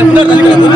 அப்படியே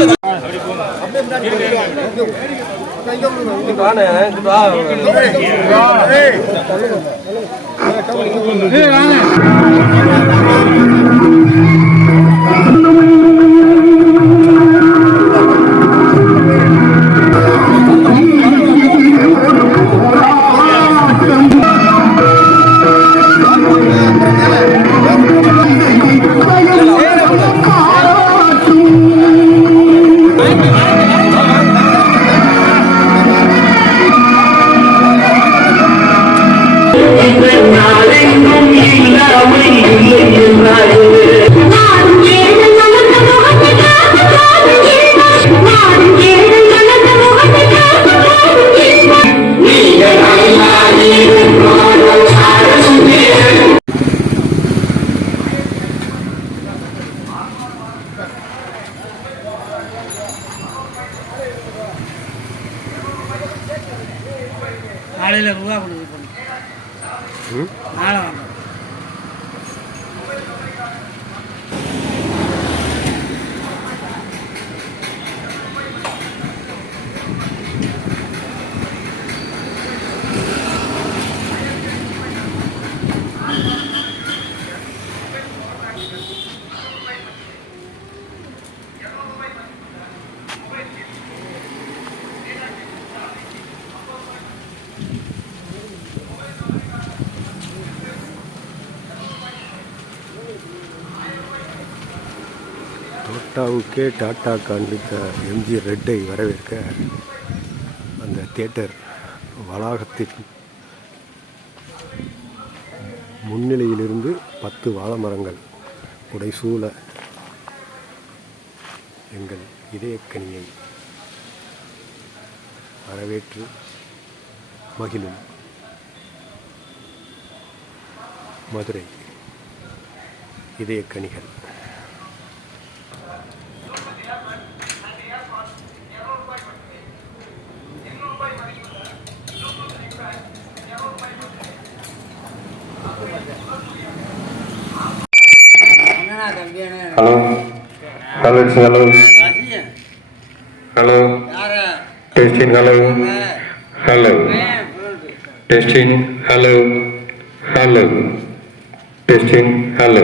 டாட்டாவுக்கே டாட்டா காண்பித்த எம்ஜி ரெட்டை வரவேற்க அந்த தியேட்டர் வளாகத்தின் முன்னிலையிலிருந்து பத்து வாழை மரங்கள் உடைசூழ எங்கள் இதயக்கனியை வரவேற்று மகிழும். மதுரை இதயக்கனிகள். ஹலோ ஹலோ ஹலோ ரசிகன் ஹலோ யார testing hello hello testing hello hello testing hello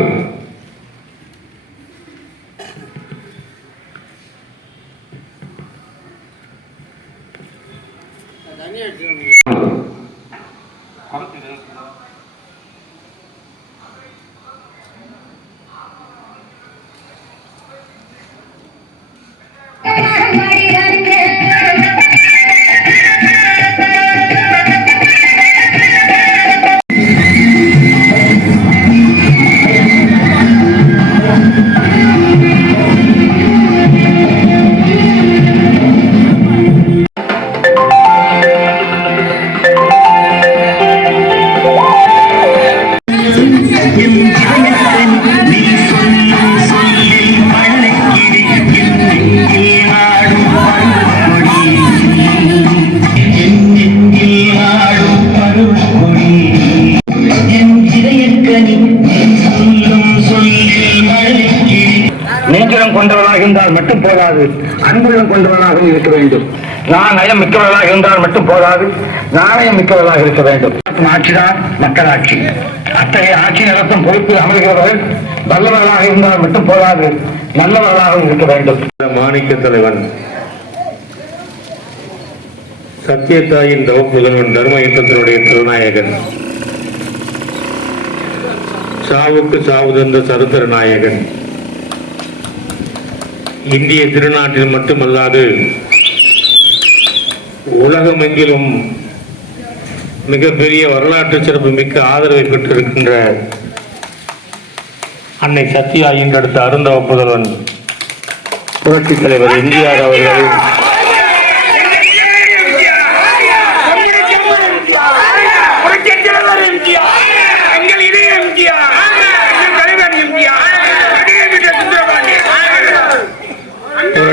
இருந்தால் மட்டும் போதாது. அன்புள்ளம் கொண்டவனாக இருக்க வேண்டும். நான் நயம் மிக்கவர்களாக இருந்தால் மட்டும் போதாது. நாணயம் மிக்கவர்களாக இருக்க வேண்டும். ஆட்சிதான் மக்களாட்சி. அத்தகைய ஆட்சி நடத்தும் பொறுப்பில் அமர்கிறவர்கள் வல்லவர்களாக இருந்தால் மட்டும் போதாது. நல்லவர்களாக இருக்க வேண்டும். மாணிக்க தலைவன் சத்தியத்தாயின் தவப்புதல்வன் தர்ம யுத்தத்தினுடைய திருநாயகன் சாவுக்கு சாவு தந்த சருத்திர நாயகன். இந்திய திருநாட்டில் மட்டுமல்லாது உலகமெங்கிலும் மிகப்பெரிய வரலாற்று சிறப்பு மிக்க ஆதரவை பெற்றிருக்கின்ற அன்னை சத்யா அடுத்த அருந்தவ புதல்வன் புரட்சித் தலைவர் எம்ஜிஆர் அவர்கள்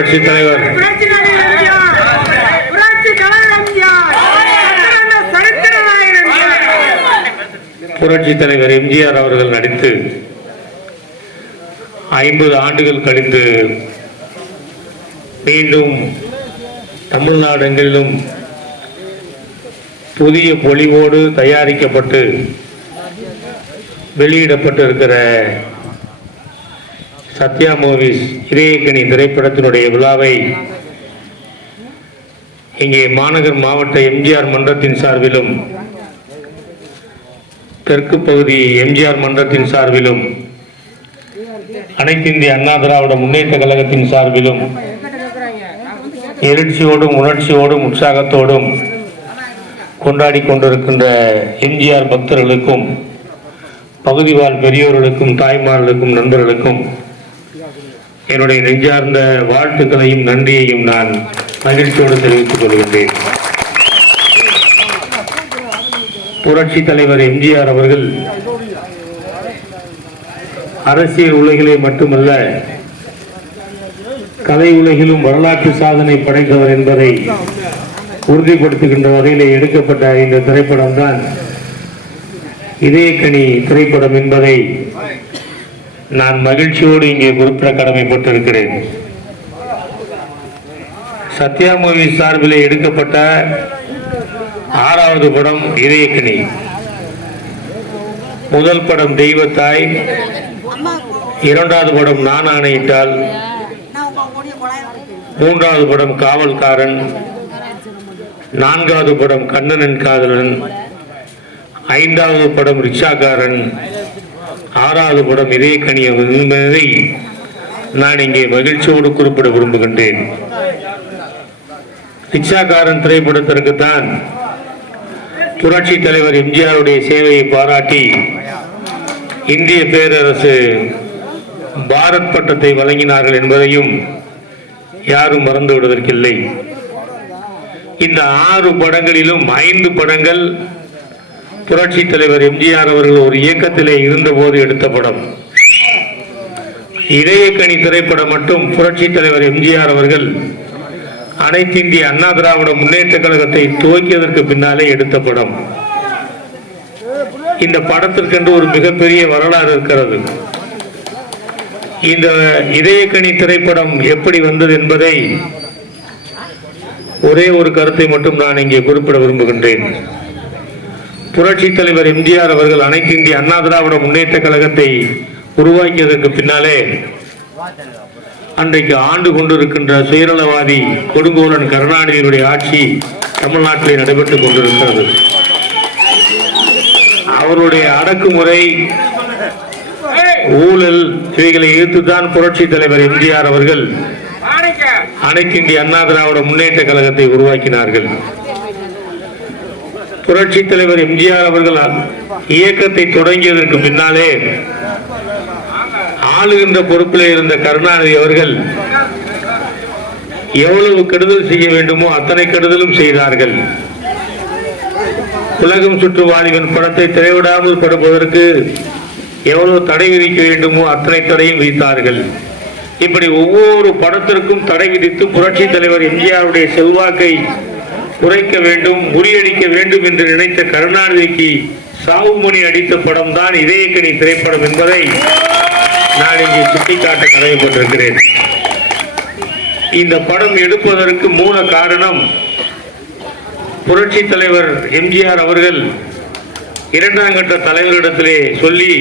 புரட்சித் தலைவர். புரட்சி தலைவர் எம்ஜிஆர் அவர்கள் நடித்து ஐம்பது ஆண்டுகள் கழிந்து மீண்டும் தமிழ்நாடுங்களிலும் புதிய பொலிவோடு தயாரிக்கப்பட்டு வெளியிடப்பட்டிருக்கிற சத்யா மூவிஸ் இதயக்கணி திரைப்படத்தினுடைய விழாவை இங்கே மாநகர் மாவட்ட எம்ஜிஆர் மன்றத்தின் சார்பிலும் தெற்கு பகுதி எம்ஜிஆர் மன்றத்தின் சார்பிலும் அனைத்து இந்திய அண்ணா திராவிட முன்னேற்ற கழகத்தின் சார்பிலும் எழுச்சியோடும் உணர்ச்சியோடும் உற்சாகத்தோடும் கொண்டாடி கொண்டிருக்கின்ற எம்ஜிஆர் பக்தர்களுக்கும் பகுதிவாழ் பெரியோர்களுக்கும் தாய்மார்களுக்கும் நண்பர்களுக்கும் என்னுடைய நெஞ்சார்ந்த வாழ்த்துக்களையும் நன்றியையும் நான் மகிழ்ச்சியோடு தெரிவித்துக் கொள்கின்றேன். புரட்சி தலைவர் எம்ஜிஆர் அவர்கள் அரசியல் உலகிலே மட்டுமல்ல கலை உலகிலும் வரலாற்று சாதனை படைத்தவர் என்பதை உறுதிப்படுத்துகின்ற வகையில் எடுக்கப்பட்ட இந்த திரைப்படம்தான் இதயக்கணி திரைப்படம் என்பதை நான் மகிழ்ச்சியோடு இங்கே குறிப்பிட கடமைப்பட்டிருக்கிறேன் சத்யா மூவி சார்பில் எடுக்கப்பட்ட ஆறாவது படம் இதயக்கனி முதல் படம் தெய்வத்தாய் இரண்டாவது படம் நான் ஆணையிட்டால் மூன்றாவது படம் காவல்காரன் நான்காவது படம் கண்ணனன் காதலன் ஐந்தாவது படம் ரிக்ஷாக்காரன் ஆறாவது படம் இதே கனியம் என்பதை நான் இங்கே மகிழ்ச்சியோடு குறிப்பிட விரும்புகின்றேன். பிச்சாக்காரன் திரைப்படத்திற்குத்தான் புரட்சி தலைவர் எம்ஜிஆருடைய சேவையை பாராட்டி இந்திய பேரரசு பாரத் பட்டத்தை வழங்கினார்கள் என்பதையும் யாரும் மறந்து விடுவதற்கில்லை. இந்த ஆறு படங்களிலும் ஐந்து படங்கள் புரட்சி தலைவர் எம்ஜிஆர் அவர்கள் ஒரு இயக்கத்திலே இருந்தபோது எடுத்த படம். இதயக்கணி திரைப்படம் மட்டும் புரட்சி தலைவர் எம்ஜிஆர் அவர்கள் அனைத்திந்திய அண்ணா திராவிட முன்னேற்ற கழகத்தை துவக்கியதற்கு பின்னாலே எடுத்த படம். இந்த படத்திற்கென்று ஒரு மிகப்பெரிய வரலாறு இருக்கிறது. இந்த இதயக்கணி திரைப்படம் எப்படி வந்தது என்பதை ஒரே ஒரு கருத்தை மட்டும் நான் இங்கே குறிப்பிட விரும்புகின்றேன். புரட்சி தலைவர் எம்ஜிஆர் அவர்கள் அனைத்து இந்திய அண்ணா திராவிட முன்னேற்ற கழகத்தை உருவாக்கியதற்கு பின்னாலே அன்றைக்கு ஆண்டு கொண்டிருக்கின்ற சுயநலவாதி கொடுங்கோலன் கருணாநிதியினுடைய ஆட்சி தமிழ்நாட்டில் நடைபெற்றுக் கொண்டிருக்கிறது. அவருடைய அடக்குமுறை ஊழல் இவைகளை எதிர்த்துதான் புரட்சி தலைவர் எம்ஜிஆர் அவர்கள் அனைத்து இந்திய அண்ணா திராவிட முன்னேற்ற கழகத்தை உருவாக்கினார்கள். புரட்சி தலைவர் எம்ஜிஆர் அவர்கள் இயக்கத்தை தொடங்கியதற்கு பின்னாலே ஆளுகின்ற பொறுப்பிலே இருந்த கருணாநிதி அவர்கள் எவ்வளவு கெடுதல் செய்ய வேண்டுமோ அத்தனை கெடுதலும் செய்தார்கள். உலகம் சுற்று வாலிபன் படத்தை திரைவிடாமல் படுப்பதற்கு எவ்வளவு தடை விதிக்க வேண்டுமோ அத்தனை தடையும் விதித்தார்கள். இப்படி ஒவ்வொரு படத்திற்கும் தடை விதித்து புரட்சி தலைவர் எம்ஜிஆருடைய செல்வாக்கை குறைக்க வேண்டும் முறியடிக்க வேண்டும் என்று நினைத்த கருணாநிதிக்கு சாவுமணி அடித்த படம் தான் இதயக்கணி திரைப்படம் என்பதை நான் இங்கே சுட்டிக்காட்ட கடமைப்பட்டிருக்கிறேன். இந்த படம் எடுப்பதற்கு மூல காரணம் புரட்சி தலைவர் எம்ஜிஆர் அவர்கள் இரண்டாம் கட்ட தலைவரிடத்திலே சொல்லி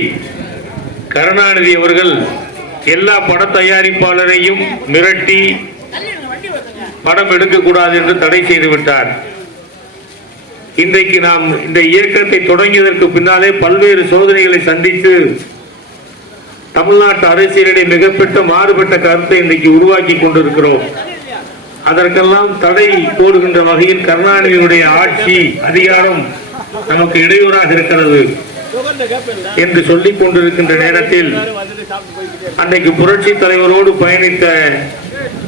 கருணாநிதி அவர்கள் எல்லா பட தயாரிப்பாளரையும் மிரட்டி படம் எடுக்கக்கூடாது என்று தடை செய்து விட்டார். இன்றைக்கு நாம் இந்த இயக்கத்தை தொடங்கியதற்கு பின்னாலே பல்வேறு சோதனைகளை சந்தித்து தமிழ்நாட்டு அரசியலிடையே மிகப்பெற்ற மாறுபட்ட கருத்தை இன்றைக்கு உருவாக்கி கொண்டிருக்கிறோம். அதற்கெல்லாம் தடை போடுகின்ற வகையில் கருணாநிதியுடைய ஆட்சி அதிகாரம் நமக்கு இடையூறாக இருக்கிறது என்று சொல்லிக் கொண்டிருக்கின்ற நேரத்தில் அன்றைக்கு புரட்சி தலைவரோடு பயணித்த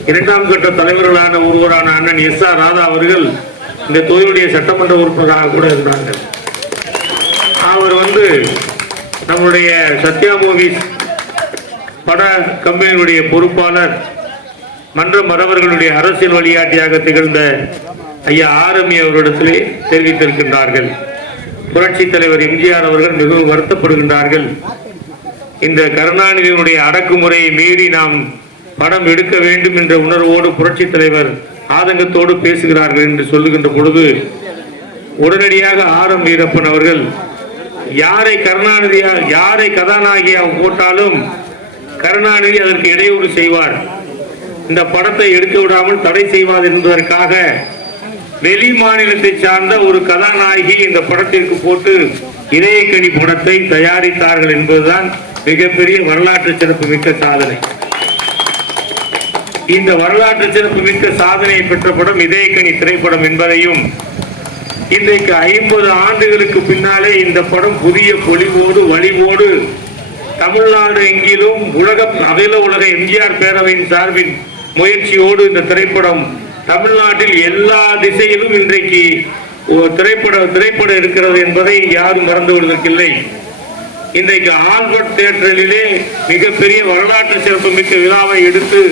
இரண்டாம் கட்ட தலைவர்களான ஒருவரான அண்ணன் எஸ் ஆர் ராதா அவர்கள் இந்த தொகுதியுடைய சட்டமன்ற உறுப்பினராக கூட இருக்கிறாங்க அவர் வந்து நம்முடைய சத்யா மூவிஸ் பட கம்பெனியுடைய பொறுப்பாளர் மன்ற மறவர்களுடைய அரசியல் வழிகாட்டியாக திகழ்ந்த ஐயா ஆரம்பி அவரிடத்திலே தெரிவித்திருக்கின்றார்கள். புரட்சி தலைவர் எம்ஜிஆர் அவர்கள் மிகவும் வருத்தப்படுகின்றார்கள். இந்த கருணாநிதியினுடைய அடக்குமுறையை மீறி நாம் படம் எடுக்க வேண்டும் என்ற உணர்வோடு புரட்சி தலைவர் ஆதங்கத்தோடு பேசுகிறார்கள் என்று சொல்லுகின்ற பொழுது உடனடியாக ஆரம் வீரப்பன் அவர்கள் யாரை கருணாநிதியா யாரை கதாநாயகியாக போட்டாலும் கருணாநிதி அதற்கு இடையூறு செய்வார். இந்த படத்தை எடுக்க விடாமல் தடை செய்வார் என்பதற்காக வெளி மாநிலத்தை சார்ந்த ஒரு கதாநாயகி இந்த படத்திற்கு போட்டு இணையக்கணி படத்தை தயாரித்தார்கள் என்பதுதான் மிகப்பெரிய வரலாற்று சிறப்பு மிக்க சாதனை. இந்த வரலாற்று சிறப்பு மிக்க சாதனையை பெற்ற படம் இதயக்கணி திரைப்படம் என்பதையும் இன்றைக்கு ஐம்பது ஆண்டுகளுக்கு பின்னாலே இந்த படம் புதிய பொலிவோடு வலிவோடு தமிழ்நாடு எங்கிலும் உலகம் அகில உலக எம்ஜிஆர் பேரவையின் சார்பின் முயற்சியோடு இந்த திரைப்படம் தமிழ்நாட்டில் எல்லா திசையிலும் இன்றைக்கு திரைப்பட திரைப்படம் இருக்கிறது என்பதை யாரும் மறந்து விடுவதற்கில்லை இன்றைக்கு ஆல்பர்ட் தேட்டரிலே மிகப்பெரிய வரலாற்று சிறப்பு மிக்க விழாவை எடுத்து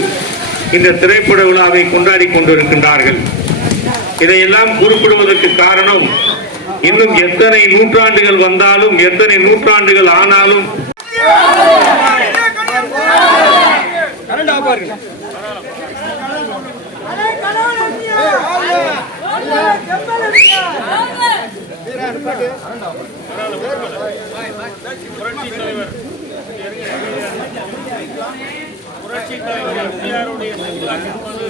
இந்த திரைப்பட விழாவை கொண்டாடி கொண்டிருக்கின்றார்கள். இதையெல்லாம் குறிப்பிடுவதற்கு காரணம் இன்னும் எத்தனை நூற்றாண்டுகள் வந்தாலும் எத்தனை நூற்றாண்டுகள் ஆனாலும் புரட்சி தலைவர் எம்ஜிஆருடைய செல்வாக்கு என்பது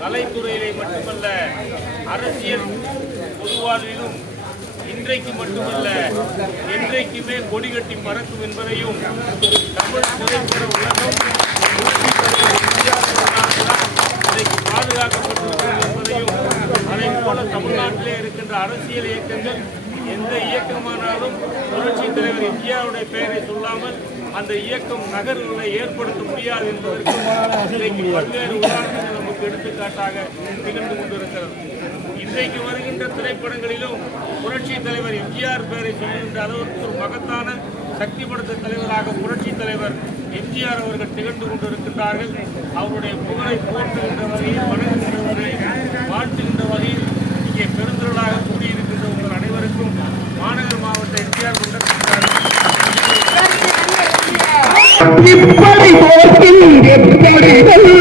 கலைத்துறையிலே மட்டுமல்ல அரசியல் பொதுவாழ்விலும் இன்றைக்கு மட்டுமல்ல என்றைக்குமே கொடி கட்டி பறக்கும் என்பதையும் தமிழ் திரைப்பட உலகம் புரட்சி தலைவர் எம்ஜிஆர் இன்றைக்கு பாதுகாக்கப்பட்டிருக்கிறது என்பதையும் அதை போல தமிழ்நாட்டிலே இருக்கின்ற அரசியல் இயக்கங்கள் எந்த இயக்கமானாலும் புரட்சி தலைவர் எம்ஜிஆருடைய பெயரை சொல்லாமல் அந்த இயக்கம் நகர்வுகளை ஏற்படுத்த முடியாது என்பதற்கு இன்றைக்கு பல்வேறு உதாரணங்கள் நமக்கு எடுத்துக்காட்டாக திகழ்ந்து கொண்டிருக்கிறது. இன்றைக்கு வருகின்ற திரைப்படங்களிலும் புரட்சி தலைவர் எம்ஜிஆர் பெயரை சொல்லுகின்ற அளவிற்கு ஒரு மகத்தான சக்தி படுத்த தலைவராக புரட்சி தலைவர் எம்ஜிஆர் அவர்கள் திகழ்ந்து கொண்டிருக்கின்றார்கள். அவருடைய புகழை போற்றுகின்ற வகையில் வணங்குகின்ற வகையில் வாழ்த்துகின்ற வகையில் இங்கே பெருந்திரளாக கூடியிருக்கின்ற உங்கள் அனைவருக்கும் மாநகர் மாவட்ட எம்ஜிஆர் கொண்டாடுகின்றார்கள் இப்படி போக்கில் எப்படி?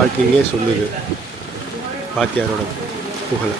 பார்க்கிங்கே சொல்லுது பாத்தியாரோட புகழை.